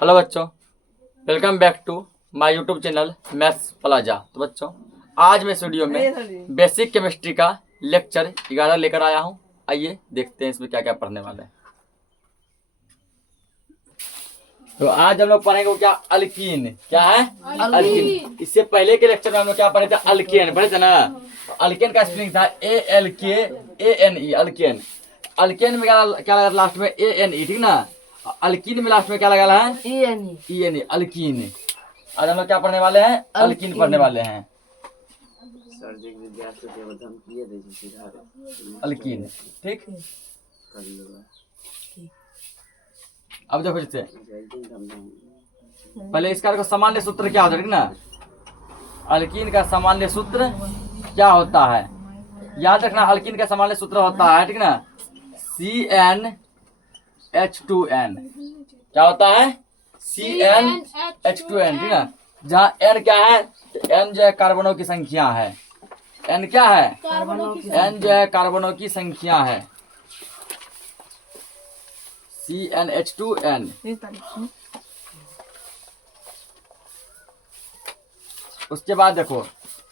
Hello बच्चों, welcome back to my YouTube channel Maths Plaza. तो बच्चों, आज मैं इस वीडियो में बेसिक केमिस्ट्री का लेक्चर 11 लेकर आया हूं। आइए देखते हैं इसमें क्या क्या पढ़ने वाले हैं। तो आज हम लोग पढ़ेंगे क्या, अल्कीन। क्या है? अल्कीन। इससे पहले के लेक्चर में हम लोग क्या पढ़े थे? अल्केन पढ़े थे ना। अल्केन का स्पेलिंग था ALKANE, अल्केन। अल्केन में क्या लगा लास्ट में? ANE, ठीक ना। अल्कीन में लास्ट में क्या लगा है? ENE, alkyne. आज हम लोग क्या पढ़ने वाले हैं? अल्कीन पढ़ने वाले हैं। अल्कीन, ठीक। अब देखो, जैसे पहले इसका सामान्य सूत्र क्या होता है, ठीक ना। अल्कीन का सामान्य सूत्र क्या होता है? याद रखना, अल्कीन का सामान्य सूत्र होता है, ठीक ना, CnH2n। क्या होता है? CnH2n, ठीक ना। जहाँ n क्या है? तो n जो है कार्बनों की संख्या है। n क्या है? n जो है कार्बनों की संख्या है। CnH2n। उसके बाद देखो,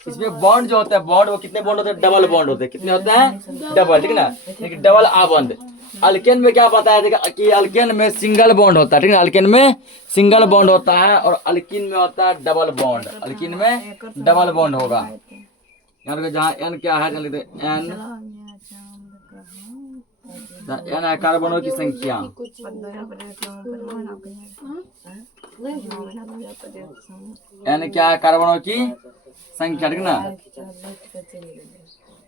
इसमें बॉन्ड जो होता है, बॉन्ड वो कितने बॉन्ड होते हैं? डबल बॉन्ड होते हैं। कितने होते हैं? डबल, ठीक ना। डबल आबंध। अल्केन में क्या बताया था कि अल्केन में सिंगल बॉन्ड होता है, ठीक ना। अल्केन में सिंगल बॉन्ड होता है और अल्कीन में होता है डबल बॉन्ड। अल्कीन में डबल बॉन्ड होगा। यहाँ जहाँ n क्या है, n है कार्बनों की संख्या। n क्या है? कार्बनों की संख्या, ठीक ना।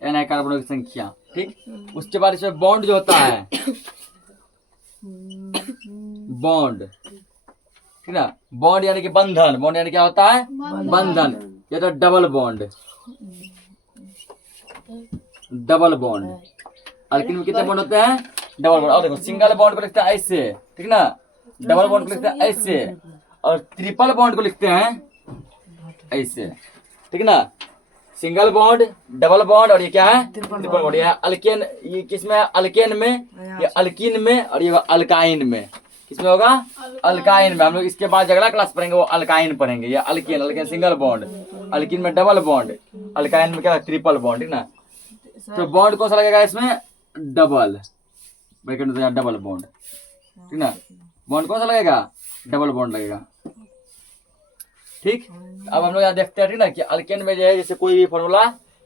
n है कार्बनों की संख्या, ठीक। उसके बाद इसमें बॉन्ड जो होता है, बॉन्ड, ठीक ना। बॉन्ड यानी कि बंधन। बॉन्ड यानी क्या होता है? बंधन। ये तो double bond, double bond. Alkyne में कितने बॉन्ड होते हैं? Double bond. और देखो, सिंगल बॉन्ड को लिखते हैं ऐसे, ठीक ना। डबल बॉन्ड को लिखते हैं ऐसे, और ट्रिपल बॉन्ड को लिखते हैं ऐसे, ठीक ना। सिंगल बॉन्ड, डबल बॉन्ड, और ये क्या है? Triple bond. ये अल्केन, ये किसमें है? अल्केन में, ये अल्कीन में, और ये अल्काइन में। किसमें होगा? अल्काइन में। हम लोग इसके बाद अगला क्लास पढ़ेंगे वो अल्काइन पढ़ेंगे। ये alkane, alkane single bond, alkyne में डबल बॉन्ड, अल्काइन में क्या? ट्रिपल बॉन्ड, ठीक ना। तो बॉन्ड कौन सा लगेगा इसमें? डबल, ब्रैकेट में डबल बॉन्ड, ठीक ना। बॉन्ड कौन सा लगेगा? डबल बॉन्ड लगेगा, ठीक। अब हम लोग यहाँ देखते हैं, ठीक ना, कि अल्केन में जो है जैसे कोई भी फॉर्मूला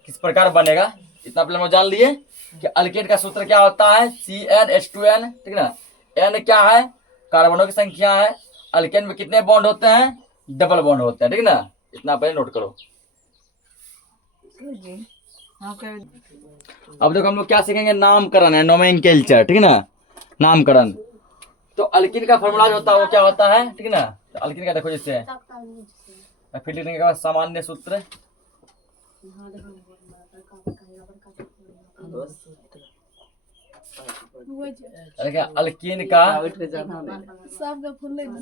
किस प्रकार बनेगा, इतना पहले हम जान लिए कि अल्केन का सूत्र क्या होता है? CnH2n, ठीक ना। n क्या है? कार्बनों की संख्या है। अल्केन में कितने बॉन्ड होते हैं? डबल बॉन्ड होते हैं, ठीक ना। इतना पहले नोट करो। अब देखो, हम लोग क्या सीखेंगे? नामकरण है, नोमेनक्लेचर, ठीक ना। नामकरण। तो अल्कीन का फॉर्मूला जो होता है वो क्या होता है, ठीक ना। तो अल्कीन का देखो, जैसे फिर लिखने के बाद सामान्य सूत्र,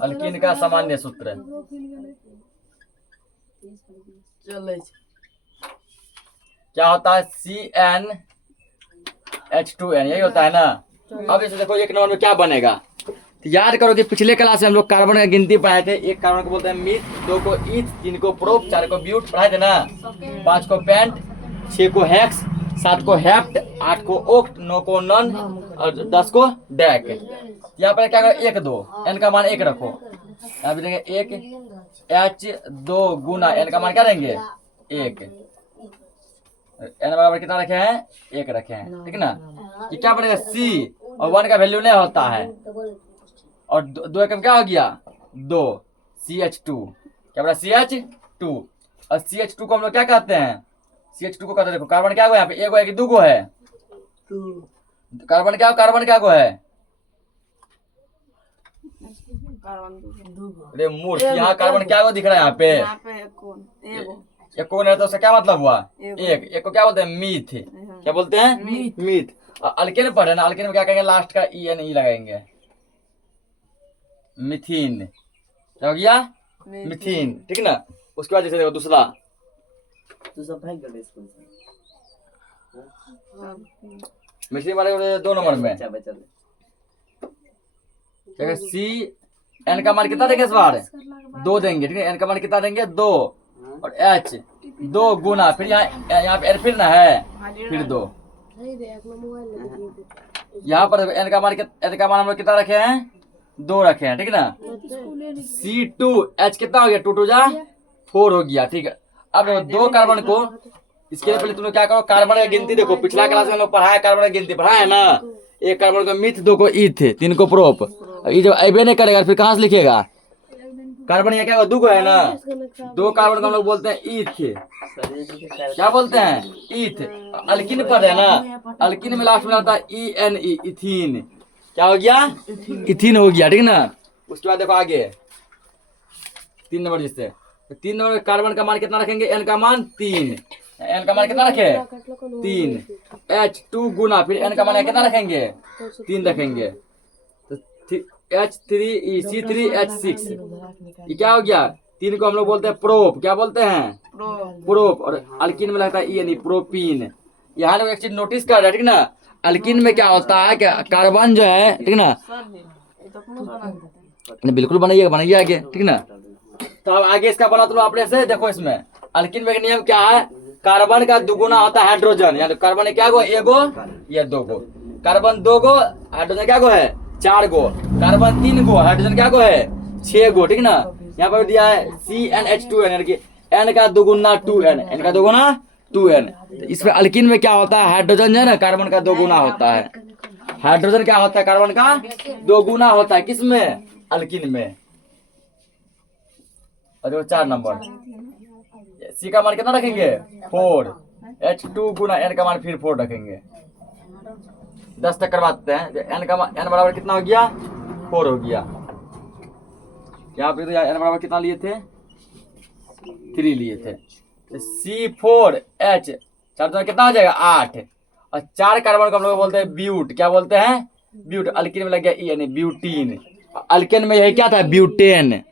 अल्कीन का सामान्य सूत्र क्या होता है? CnH2n, यही होता है ना। अब जैसे देखो, एक नंबर में क्या बनेगा, तो याद करो कि पिछले क्लास में हम लोग कार्बन की गिनती पढ़ाए थे। एक कार्बन को बोलते हैं मीथ, 2 को ईथ, 3 को प्रोप, 4 को ब्यूट पढ़ाए थे ना। 5 को पेंट, 6 को हेक्स, 7 को हेप्ट, 8 को ओक्ट, 9 को नन, और 10 को डैक। यहाँ पर क्या करो? 1 2, n का मान 1 रखो। यहाँ पे देंगे 1 H2 गुना n का मान क्या देंगे? 1। n बराबर कितना रखे हैं? 1 रखे हैं, ठीक ना। ये क्या बनेगा? C, और 1 का वैल्यू नहीं होता है, और 2 एकम क्या हो गया? 2, CH2। क्या बना? CH2। और CH2 को हम लोग क्या कहते हैं? CH2 को कहते हैं, देखो कार्बन क्या हो यहाँ पे? 1 है कि 2 को है? कार्बन क्या हो? कार्बन क्या को है? अरे मूर्ख, यहाँ कार्बन क्या को दिख रहा है? यहाँ पे एक को नहीं, तो उसका क्या मतलब हुआ? एक को क्या बोलते हैं? मीथ। क्या बोलते हैं? मीथ। और अल्केन पढ़े ना, अल्केन में क्या करेंगे? लास्ट का ENE लगाएंगे, मिथीन। क्या हो गया? मिथीन, ठीक ना। उसके बाद जैसे देखो, दूसरा मिथीन वाले 2 नंबर में क्या है? एन का मान कितना देंगे इस बार? 2 देंगे, ठीक है। एन का मान कितना देंगे? 2 और एच 2 गुना, फिर यहाँ पे फिर ना है, फिर 2 यहाँ पर एन का मान हम लोग कितना रखे हैं? 2 रखे हैं, ठीक है ना। C2H कितना हो गया? 2 2 जा 4 हो गया, ठीक है। अब 2 कार्बन को, इसके लिए पहले तुम लोग क्या करो, कार्बन की गिनती देखो। पिछला क्लास में हम लोग पढ़ाया, कार्बन की गिनती पढ़ाया है ना। एक कार्बन को मिथ, 2 को ईथ, 3 को प्रोप। ये जब अबे नहीं करेगा फिर कहाँ से लिखेगा? कार्बन यहाँ क्या 2 को है ना, 2 कार्बन को हम लोग बोलते हैं ईथ। क्या बोलते हैं? ईथ। अल्किन पर है ना, अल्किन में लास्ट में आता है ENE, इथीन। क्या हो गया? इथीन हो गया, ठीक ना। उसके बाद देखो आगे 3 नंबर, जिससे 3 नंबर कार्बन का मान कितना रखेंगे? एन का मान 3। एन का मान कितना रखे? 3। H2 गुना, फिर एन का मान कितना रखेंगे? 3 रखेंगे। तो H3 C3H6, ये क्या हो गया? 3 को हम लोग बोलते हैं प्रोप। क्या बोलते हैं? प्रोप। और अल्किन में लगता है ENE, प्रोपीन। यहाँ लोग एक चीज नोटिस कर रहे हैं, ठीक ना। अल्किन में क्या होता है कि कार्बन जो है, ठीक ना, बिल्कुल बनाइए आगे, ठीक ना। तो अब आगे इसका बना तुम अपने से देखो। इसमें अल्किन में नियम क्या है? कार्बन का दुगुना होता है हाइड्रोजन। यानी कार्बन क्या गो? 1 गो या 2 गो। कार्बन 2 गो, हाइड्रोजन क्या गो है? 4 गो। कार्बन 3 गो, हाइड्रोजन क्या गो है? 6 गो, ठीक ना। यहाँ पर दिया है CnH2n, यानी कि n का दुगुना 2n, n का दुगुना 2n। तो इसमें अल्किन में क्या होता है? हाइड्रोजन जो है ना, कार्बन का 2 गुना होता है। हाइड्रोजन क्या होता है? कार्बन का 2 गुना होता है। किसमें? अल्किन में। और देखो 4 नंबर, C का मान कितना रखेंगे? 4। H2 गुना N का मान फिर 4 रखेंगे। 10 तक करवाते हैं। N का मान, N बराबर कितना हो गया? 4 हो गया। यहाँ पे तो N बराबर कितना लिए थे? 3 लिए थे। तो C4H 4 तो कितना हो जाएगा? 8। और 4 कार्बन को हम लोग बोलते हैं ब्यूट। क्या बोलते हैं? ब्यूट। अल्किन में लग गया EN, ब्यूटीन। अल्किन में यही क्या था? ब्यूटेन।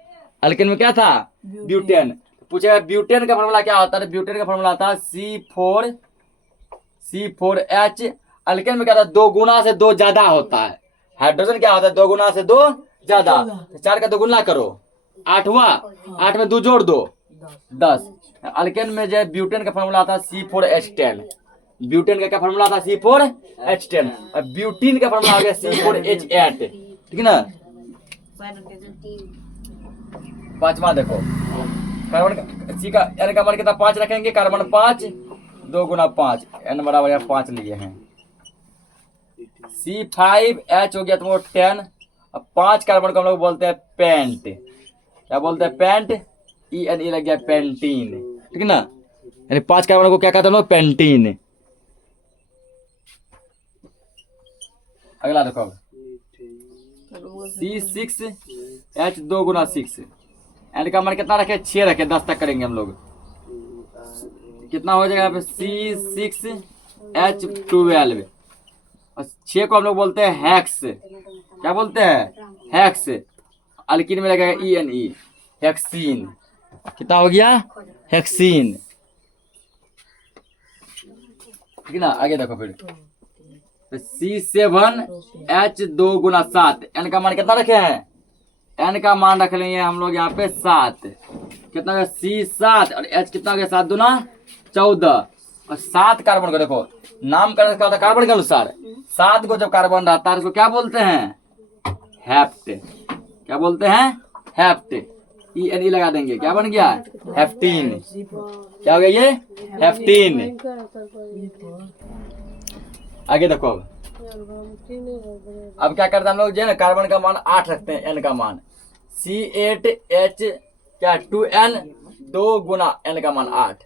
अल्किन में क्या था? ब्यूटेन। पूछेगा ब्यूटेन का फॉर्मूला क्या होता है? ब्यूटेन का फॉर्मूला आता है C4H। अल्केन में क्या था? 2 गुना से 2 ज्यादा होता है। हाइड्रोजन क्या होता है? 2 गुना से 2 ज्यादा। 4 का 2 गुना करो, 8 हुआ। 8 में 2 जोड़ दो, 10। अल्केन में जो ब्यूटेन का फॉर्मूला आता है C4H10। ब्यूटेन का क्या फॉर्मूला आता है? C4H10। और ब्यूटीन का फॉर्मूला आ गया C4H8, ठीक है ना। 5वां देखो, कार्बन का C का N का मान कितना? 5 रखेंगे। कार्बन 5, 2 गुना 5, N बराबर 5 लिए हैं। C5H हो गया तुमको 10। अब 5 कार्बन को हम लोग बोलते हैं पेंट। क्या बोलते हैं? पेंट। ENE लग गया पेंटीन, ठीक है ना। यानी 5 कार्बन को क्या कहते हैं हम लोग? पेंटीन। अगला देखो, C6H 2 गुना 6। एन का मान कितना रखे? 6 रखे। 10 तक करेंगे हम लोग। कितना हो जाएगा यहाँ पे? C6H12। और 6 को हम लोग बोलते हैं हेक्स। क्या बोलते हैं? हेक्स। अल्किन में लगेगा ENE, हेक्सीन। कितना हो गया? हेक्सीन, ठीक है ना। आगे देखो फिर C7H 2 गुना 7। एन का मान कितना रखे हैं? एन का मान रख लेंगे हम लोग यहाँ पे 7। कितना हो गया? C7 और H कितना हो गया? 7 दूना 14। और 7 कार्बन को देखो, नाम करने का होता है कार्बन के अनुसार। 7 को जब कार्बन रहता है उसको क्या बोलते हैं? हेप्ट। क्या बोलते हैं? हेप्ट। ENE लगा देंगे, क्या बन गया? हेफ्टीन। क्या हो गया ये? हेफ्टीन। आगे देखो, अब क्या करते हैं हम लोग जो है ना, कार्बन का मान 8 रखते हैं। N का मान C8H क्या 2N 2 गुना N का मान 8।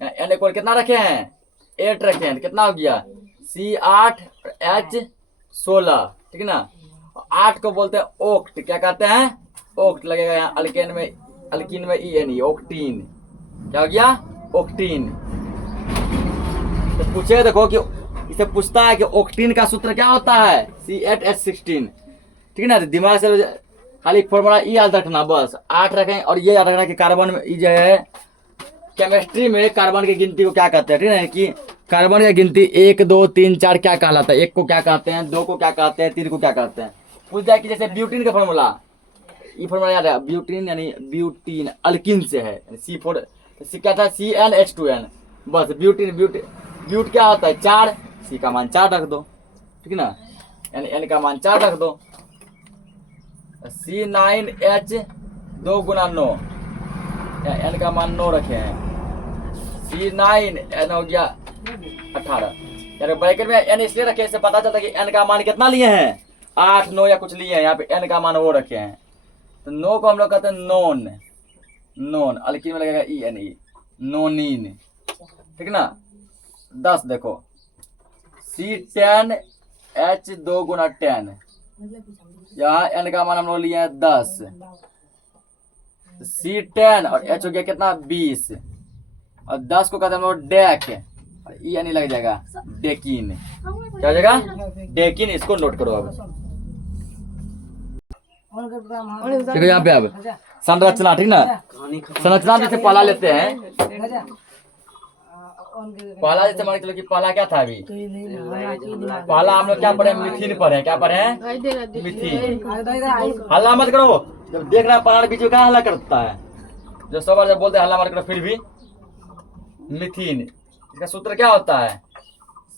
N एक और कितना रखे हैं? 8 रखे हैं। कितना हो गया? C8H 16, ठीक है ना। 8 को बोलते हैं ओक्ट। क्या कहते हैं? ओक्ट लगेगा यहाँ अल्केन में, अल्किन में ENE, ओक्टीन। क्या हो गया? ओक्टीन। तो पूछे देखो कि इसे पूछता है कि ओक्टीन का सूत्र क्या होता है? C8H16, ठीक है ना। तो दिमाग से खाली फॉर्मूला ये याद रखना, बस 8 रखें। और ये याद रखना कि कार्बन में जो है केमिस्ट्री में कार्बन की गिनती को क्या कहते हैं, ठीक है, कि कार्बन की गिनती 1 2 3 4 क्या कहलाता है? 1 को क्या कहते हैं? 2 को क्या कहते हैं? 3 को क्या कहते हैं? पूछ जाए कि जैसे ब्यूटीन का फॉर्मूला ई फॉर्मूला याद है, ब्यूटीन यानी ब्यूटीन अल्किन से है, C4 क्या था CnH2n, बस ब्यूटीन ब्यूट क्या होता है 4, C का मान 4 रख दो, ठीक है ना, यानी N का मान 4 रख दो, C9H 2 गुना 9, N का मान 9 रखे हैं, C9N हो गया 18, यानी ब्रैकेट में N इसलिए रखे, इससे पता चलता है कि N का मान कितना लिए हैं 8 9 या कुछ लिए हैं, यहाँ पे N का मान वो रखे हैं, तो 9 को हम लोग कहते हैं नॉन, अल्किन में लगेगा ENE, नोनिन, ठीक ना। 10 देखो C10H 2 गुना 10, यहाँ N का मान हम लोग लिए हैं 10, C10 और H हो गया कितना 20, और 10 को कहते हैं हम लोग डेक, और ENE लग जाएगा डेकिन, क्या हो जाएगा डेकिन, इसको नोट करो। अब देखो यहाँ पे अब संरचना, ठीक ना, संरचना जैसे पहला लेते हैं, पहला जैसे मान के चलो कि पहला क्या था, अभी पहला हम लोग क्या पढ़े, मिथीन पढ़े, क्या पढ़े मिथीन, हल्ला मत करो, जब देख रहा है पढ़ा बीच में क्या हल्ला करता है, जो सब बार जब बोलते हैं हल्ला मत करो, फिर भी मिथीन, इसका सूत्र क्या होता है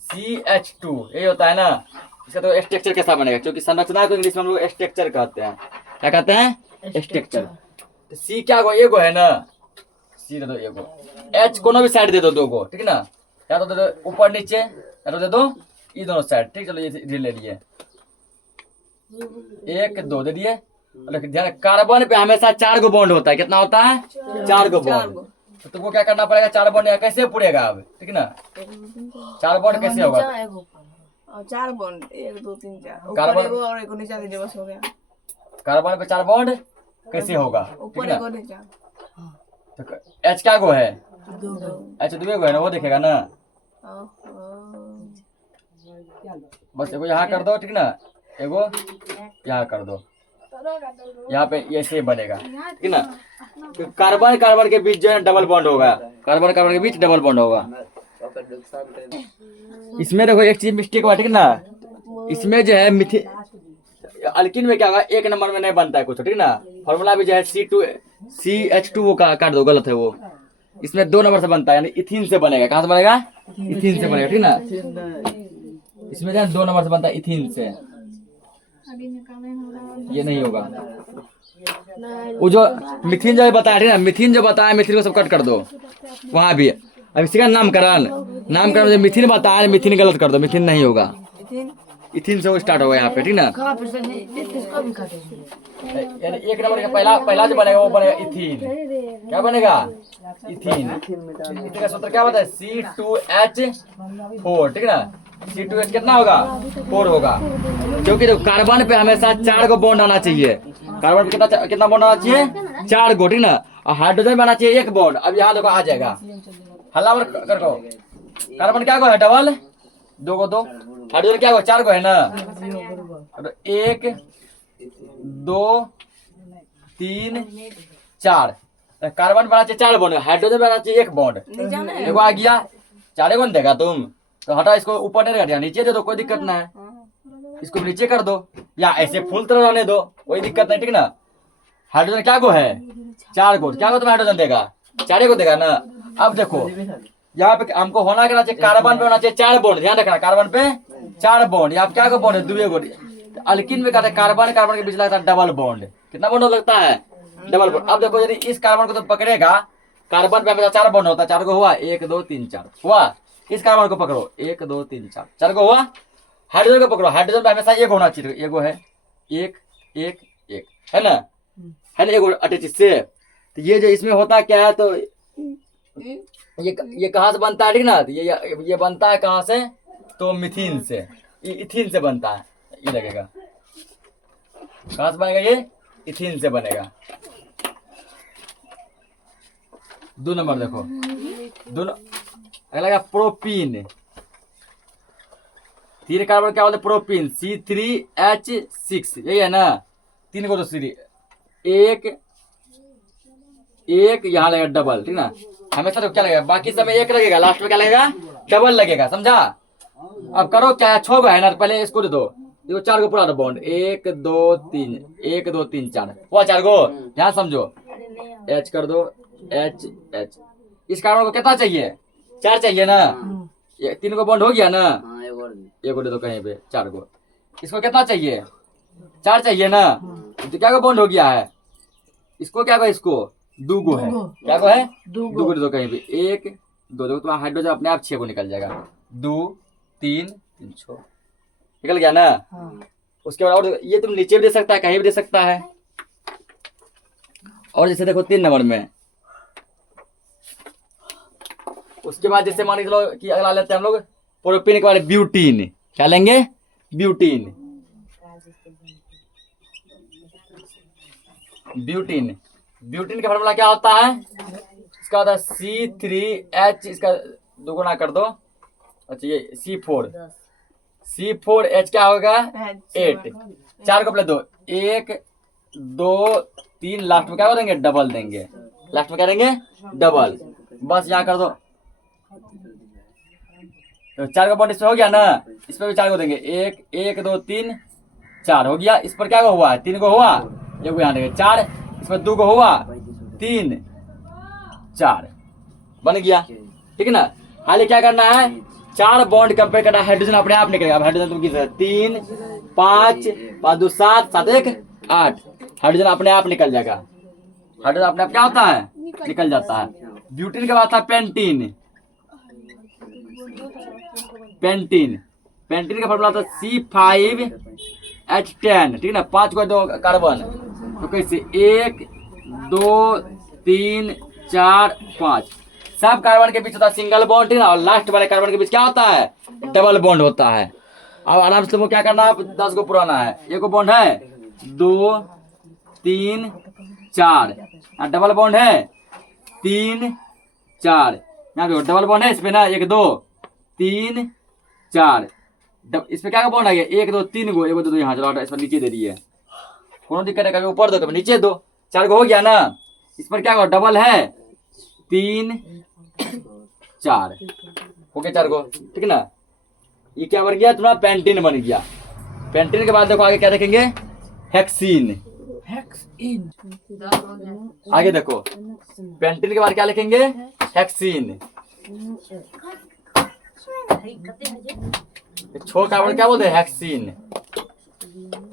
CH2, यही होता है ना, इसका तो स्ट्रक्चर कैसा बनेगा, क्योंकि संरचना को इंग्लिश में हम लोग स्ट्रक्चर कहते हैं, क्या कहते हैं स्ट्रक्चर, तो C क्या गो एगो है ना, C दे दो एगो, H कोनो भी साइड दे दो 2 गो, ठीक ना, या तो दे दो ऊपर नीचे, या तो दे दो ये दोनों साइड, ठीक, चलो ये ले लिए 1 2 दे दिए, ध्यान कार्बन पे हमेशा 4 गो बॉन्ड होता है, कितना होता है 4 गो बॉन्ड, तो तुमको क्या करना पड़ेगा 4 बॉन्ड कैसे पुरेगा अब, ठीक ना, 4 बॉन्ड कैसे होगा, 4 बॉन्ड 1 2 3 4 कार्बन ऊपर और एक नीचे दीजिए, बस हो गया, कार्बन पे 4 बॉन्ड कैसे होगा, ऊपर एक नीचे, तो H क्या गो है, H 2 गो है ना, वो दिखेगा ना, बस एगो यहाँ कर दो, ठीक ना, एगो यहाँ कर दो, यहाँ पे ऐसे बनेगा, ठीक ना, तो कार्बन कार्बन के बीच जो है डबल बॉन्ड होगा, कार्बन कार्बन के बीच डबल बॉन्ड होगा। इसमें देखो एक चीज मिस्टेक हुआ, ठीक ना, इसमें जो है मिथि अल्किन में क्या होगा 1 नंबर में नहीं बनता है कुछ, ठीक ना, फॉर्मूला भी जो है CH2 वो काट दो, गलत है वो, इसमें 2 नंबर से बनता है, यानी इथीन से बनेगा, कहाँ से बनेगा इथीन से बनेगा, ठीक ना, इसमें जो है 2 नंबर से बनता है इथीन से, ये नहीं होगा, वो जो मिथीन जो बताया, ठीक ना, मिथीन जो बताया, मिथीन को सब कट कर दो, वहां भी अब इसी का नामकरण जो मिथीन बताया, मिथीन गलत कर दो, मिथीन नहीं होगा, इथीन से वो स्टार्ट होगा यहाँ पे, ठीक ना, यानी 1 नंबर का पहला जो बनेगा वो बनेगा इथीन, क्या बनेगा इथीन, इथीन का सूत्र क्या होता है C2H4, ठीक ना, C2H कितना होगा 4 होगा, क्योंकि देखो कार्बन पे हमेशा 4 गो बॉन्ड आना चाहिए, कार्बन पे कितना बॉन्ड आना चाहिए 4 गो, ठीक ना, और हाइड्रोजन में आना चाहिए 1 बॉन्ड, अब यहाँ देखो आ जाएगा, हल्ला कर दो, कार्बन क्या गो है डबल 2 गो 2, हाइड्रोजन क्या गो 4 गो है ना, 1 2 3 4, कार्बन बना चाहिए 4 बॉन्ड, हाइड्रोजन बना चाहिए 1 बॉन्ड, एगो आ गया 4 बॉन्ड देगा तुम, तो हटा इसको ऊपर नहीं रखा, नीचे दे दो, कोई दिक्कत ना है, इसको नीचे कर दो या ऐसे फुल तरह रहने दो, कोई दिक्कत नहीं, ठीक ना, हाइड्रोजन क्या गो है 4 गो, क्या गो तुम्हें हाइड्रोजन देगा 4 गो देगा ना। अब देखो यहाँ पे हमको होना क्या चाहिए, कार्बन पे होना चाहिए 4 बॉन्ड, ध्यान रखना कार्बन पे 4 बॉन्ड, यहाँ क्या गो बॉन्ड है 2 गो, अल्किन में कहते हैं कार्बन कार्बन के बीच लगता है डबल बॉन्ड, कितना बॉन्ड लगता है डबल बॉन्ड। अब देखो यदि इस कार्बन को तो पकड़ेगा, कार्बन पे हमेशा 4 बॉन्ड होता है, 4 गो हुआ 1 2 3 4 हुआ, इस कार्बन को पकड़ो 1 2 3 4 4 गो हुआ, हाइड्रोजन को पकड़ो, हाइड्रोजन पे हमेशा 1 होना चाहिए, एगो है 1 1 1 है ना, एगो अटैच से, तो ये जो इसमें होता क्या है, तो ये कहाँ से बनता है, ठीक ना, तो ये बनता है कहाँ से, तो मिथीन से, इथीन से बनता है, ये लगेगा कहाँ से बनेगा, ये इथीन से बनेगा। 2 नंबर देखो, दोनों अगला प्रोपीन, 3 कार्बन क्या बोलते हैं प्रोपीन, C3H6, यही है ना, 3 को तो सीरी 1 यहाँ लगेगा डबल, ठीक ना, हमेशा तो क्या लगेगा, बाकी समय 1 लगेगा, लास्ट में क्या लगेगा डबल लगेगा, समझा। अब करो क्या 6 गो है ना, तो पहले इसको दे दो, देखो 4 को पूरा दो बॉन्ड, 1 2 3, 1 2 3 4 हुआ 4 को। ध्यान समझो, H कर दो, H H। इस कार्बन को कितना चाहिए? 4 चाहिए ना, ये 3 को बॉन्ड हो गया ना, एक और दे दो कहीं पे 4 को। इसको कितना चाहिए? 4 चाहिए ना, तो क्या को बॉन्ड हो गया है? इसको क्या को, इसको 2 को है, क्या को है? 2 को दे दो कहीं पे, 1 2 देखो तुम्हारा हाइड्रोजन अपने आप 6 को निकल जाएगा, 2 3 3 6 निकल गया ना। उसके बाद और ये तुम नीचे भी दे सकता है, कहीं भी दे सकता है। और जैसे देखो 3 नंबर में, उसके बाद जैसे मान के चलो कि अगला लेते हैं हम लोग प्रोपेन के बाद ब्यूटीन। क्या लेंगे? ब्यूटीन। ब्यूटीन, ब्यूटीन का फॉर्मूला क्या होता है? इसका होता है C3H, इसका दोगुना कर दो, अच्छा ये C4H क्या होगा? 8। 4 को प्लस 2, 1 2 3, लास्ट में क्या करेंगे? डबल देंगे। लास्ट में क्या देंगे? डबल। बस यहाँ कर दो, तो 4 का बॉन्ड इस पर हो गया ना, इस पर भी 4 को देंगे, 1 1 2 3 4 हो गया। इस पर क्या को हुआ? 3 को हुआ, ये को यहाँ देंगे 4, इस पर 2 को हुआ, 3 4 बन गया, ठीक है ना। खाली क्या करना है? 4 बॉन्ड कंपेयर करना है, हाइड्रोजन अपने आप निकलेगा। अब हाइड्रोजन तुम किस 3 5 5 2 7 7 1 8, हाइड्रोजन अपने आप निकल जाएगा। हाइड्रोजन अपने आप क्या होता है? निकल जाता है। ब्यूटीन के बाद था पेंटीन। पेंटीन, पेंटीन का फॉर्मूला था C5H10, ठीक है ना। 5 को 2 कार्बन, तो कैसे 1 2 3 4 5, सब कार्बन के बीच होता है सिंगल बॉन्ड, ठीक है ना। और लास्ट वाले कार्बन के बीच क्या होता है? डबल बॉन्ड होता है। अब आराम से तुमको क्या करना है? 10 को पुराना है, एक बॉन्ड है 2 3 4, डबल बॉन्ड है 3 4, यहाँ पे डबल बॉन्ड है इस पे ना, 1 2 3 4, इस पे क्या का बॉन्ड आ गया? 1 2 3 को, 1 2 यहाँ चलो इस पर नीचे दे दिए, कोनो दिक्कत है, कभी ऊपर दो कभी नीचे दो। 4 को हो गया ना, इस पर क्या डबल है 3 4 हो गया 4 को, ठीक है ना। ये क्या बन गया? तुम्हारा पेंटीन बन गया। पेंटीन के बाद देखो आगे क्या देखेंगे? हेक्सीन। आगे देखो पेंटीन के बाद क्या लिखेंगे? हेक्सीन। छो कार्बन क्या बोलते हैं? हेक्सीन।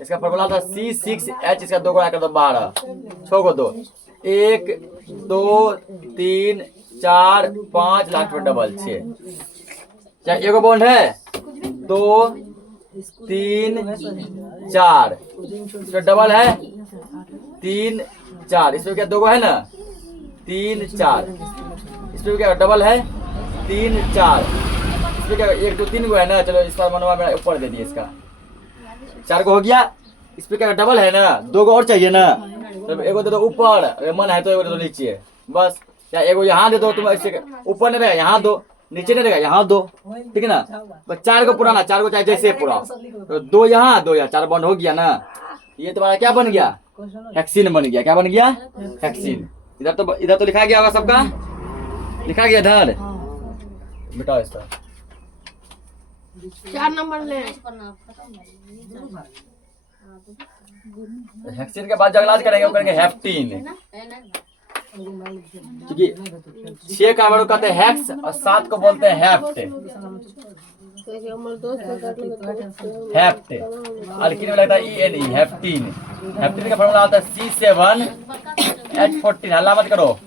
इसका फॉर्मूला था C6H, इसका 2 गुणा कर दो 12, 6 को 2 1 2 3 4 5, लास्ट में डबल 6। क्या एक बॉन्ड है 2 3 4, इसमें डबल है 3 4, इसमें क्या 2 को है ना 3 4, इसमें क्या डबल है 3 4, इसमें क्या 1 2 3 को है ना। चलो इस पर मनवा मेरा ऊपर दे दिए, इसका 4 को हो गया। इस पे क्या डबल है ना, 2 को और चाहिए ना, तो एगो दे दो ऊपर, अगर मन है तो एगो दे दो नीचे, बस। या एगो यहाँ दे दो, तुम ऐसे ऊपर नहीं रहेगा यहाँ दो, नीचे नहीं रहेगा यहाँ दो, ठीक है ना। बस 4 को पुराना, 4 को चाहे जैसे पूरा, तो 2 यहाँ 2 यहाँ, 4 बॉन्ड हो गया ना। ये तुम्हारा क्या बन गया? हेक्सीन बन गया। क्या बन गया? हेक्सीन। इधर तो लिखा गया होगा सबका, लिखा गया इधर, बेटा इसका 4 नंबर ले। हेक्सीन के बाद जो अगला करेंगे वो करेंगे हेप्टीन, क्योंकि 6 कार्बन को कहते हैं हेक्स और 7 को बोलते हैं हेप्ट। हेप्ट अल्कीन में लगता है ENE, हेप्टीन। हेप्टीन का फॉर्मूला आता है C7H14। हल्ला मत करो,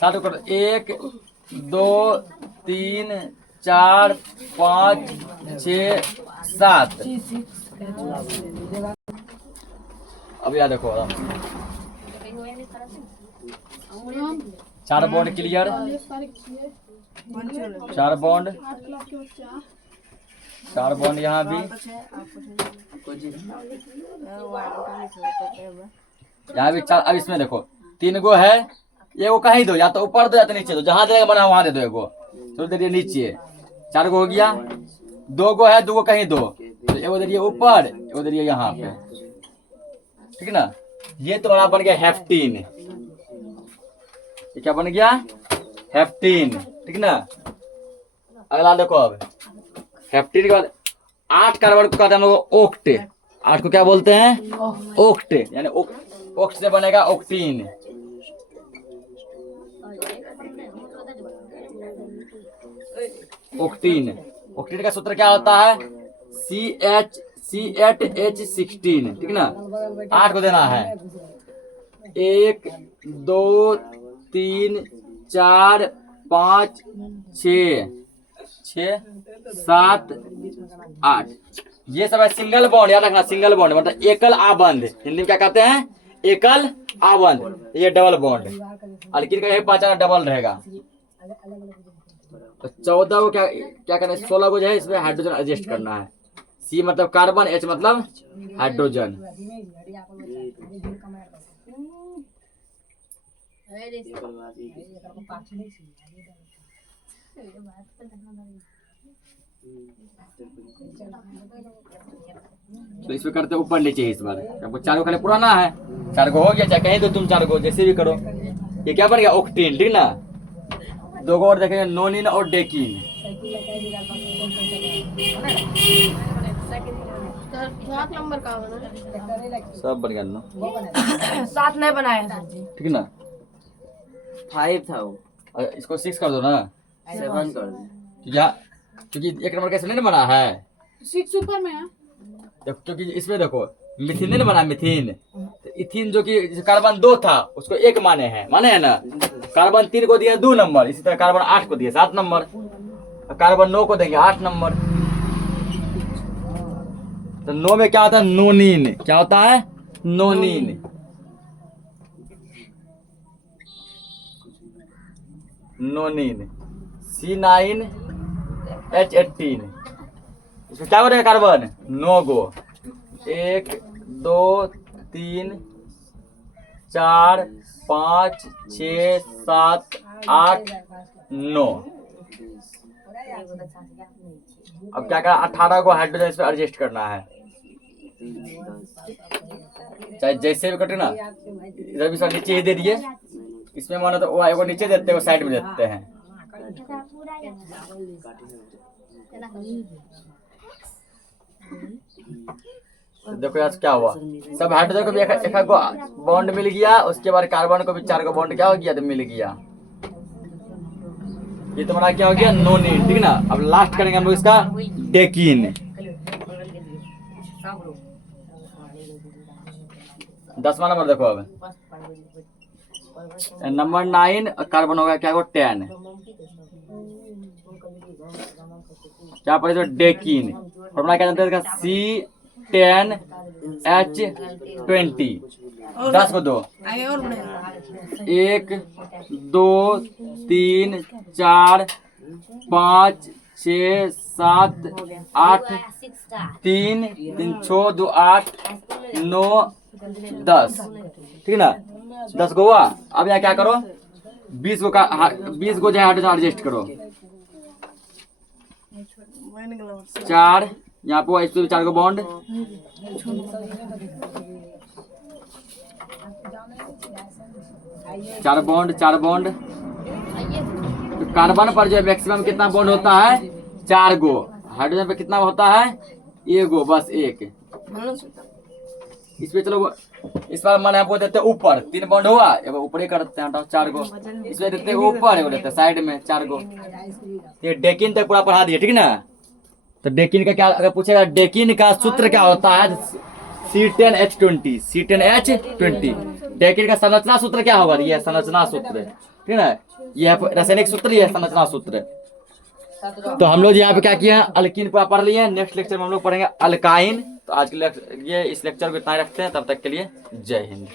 7 को करो 1 2 3 4 5 6 7। अब याद रखो, 4 बॉन्ड क्लियर, 4 बॉन्ड, 4 बॉन्ड यहाँ भी, यहाँ भी 4। अब इसमें देखो 3 गो है, एगो कहीं दो, या तो ऊपर दो या तो नीचे दो, जहाँ देगा बना वहां दे दो एगो, तो दे दिए नीचे। 4 गो हो गया, 2 गो है, 2 गो कहीं दो, तो एगो दे दिए ऊपर, एगो दे दिए यहाँ पे, ठीक है ना। ये तुम्हारा बन गया हेप्टीन। ये क्या बन गया? हेप्टीन, ठीक ना। अगला देखो, अब हेप्टीन के बाद 8 कार्बन को कहते हैं हम लोग ओक्ट। 8 को क्या बोलते हैं? ओक्ट। यानी ओक्ट से बनेगा ओक्टीन। ओक्टीन। ओक्टीन का सूत्र क्या होता है? C8H16, ठीक ना। 8 को देना है 1 2 3 4 5 6 7 8। ये सब है सिंगल बॉन्ड, याद रखना। सिंगल बॉन्ड मतलब एकल आबंध, हिंदी में क्या कहते हैं? एकल आबंध। ये डबल बॉन्ड। अल्कीन का यही पहचान डबल रहेगा। तो 14 को क्या करना है? 16 को जो है इसमें हाइड्रोजन एडजस्ट करना है। C मतलब कार्बन, H मतलब हाइड्रोजन। तो इसमें करते ऊपर नीचे इस बार। आपको 4 को खाली पुराना है, 4 को हो गया, चाहे कहीं तो तुम 4 को जैसे भी करो। ये क्या बन गया? ऑक्टीन, ठीक ना। 2 को और देखेंगे, नोनिन और डेकिन। 7 नंबर का बना, सब बन गया ना, 7 नहीं बनाया सर जी। ठीक ना। 5 था वो, इसको 6 कर दो ना, 7 कर दो। क्योंकि 1 नंबर कैसे नहीं बना है? 6 ऊपर में है। क्योंकि इसमें देखो मिथीन नहीं बना, मिथीन। तो इथीन जो कि कार्बन 2 था उसको 1 माने हैं ना। कार्बन 3 को दिया 2 नंबर, इसी तरह कार्बन 8 को दिया 7 नंबर, कार्बन 9 को देंगे 8 नंबर। तो 9 में क्या होता है? नोनिन। क्या होता है? नोनिन। नोनिन। C9H18। इसमें क्या बनेगा कार्बन? 9 गो। 1 2 3 4 5 6 7 8 9। अब क्या करना? 18 को हाइड्रोजन इस पे एडजस्ट करना है। चाहे जैसे भी कटे ना, इधर भी सब नीचे ही दे दिए। इसमें मानो तो वो एगो नीचे देते हैं, वो साइड में देते हैं। तो देखो आज क्या हुआ, सब हाइड्रोजन को भी एक बॉन्ड मिल गया। उसके बाद कार्बन को भी 4 को बॉन्ड क्या हो गया? तो मिल गया। ये तुम्हारा क्या हो गया? नोनिन, ठीक ना। अब लास्ट करेंगे हम लोग इसका डेकिन। 10वां नंबर देखो। अब नंबर 9 कार्बन होगा क्या? 10। क्या पड़े? डेकिन। फॉर्मूला क्या जानते हैं? C10H20। 10 को 2, आगे और बढ़ेगा। 1 2 3 4 5 6 7 8 3 3 6 2 8 9 10, ठीक ना। 10 को हुआ। अब यहाँ क्या करो? 20 को जो है हाइड्रोजन एडजस्ट करो। 4 यहाँ पे इस पे 4 को बॉन्ड। 4 bond 4 bond. तो कार्बन पर जो है मैक्सिमम कितना बॉन्ड होता है? 4 गो। हाइड्रोजन पे कितना होता है? 1 गो, बस 1। इस पे चलो इस बार मन आपको देते ऊपर 3 बॉन्ड हुआ, एगो ऊपर ही करते हैं 4 गो। इसमें देते ऊपर, एगो देते साइड में 4 गो। ये डेकिन तक पूरा पढ़ा दिए, ठीक ना। तो डेकिन का क्या अगर पूछेगा, डेकिन का सूत्र क्या होता है? C10H20। C10H20 डेकिन का संरचना सूत्र क्या होगा? ये संरचना सूत्र, ठीक ना। ये रासायनिक सूत्र, ये संरचना सूत्र। तो हम लोग यहाँ पे क्या किया? अल्कीन पूरा पढ़ लिए। नेक्स्ट लेक्चर में हम लोग पढ़ेंगे अल्काइन। तो आज के इस लेक्चर को इतना ही रखते हैं। तब तक के लिए जय हिंद।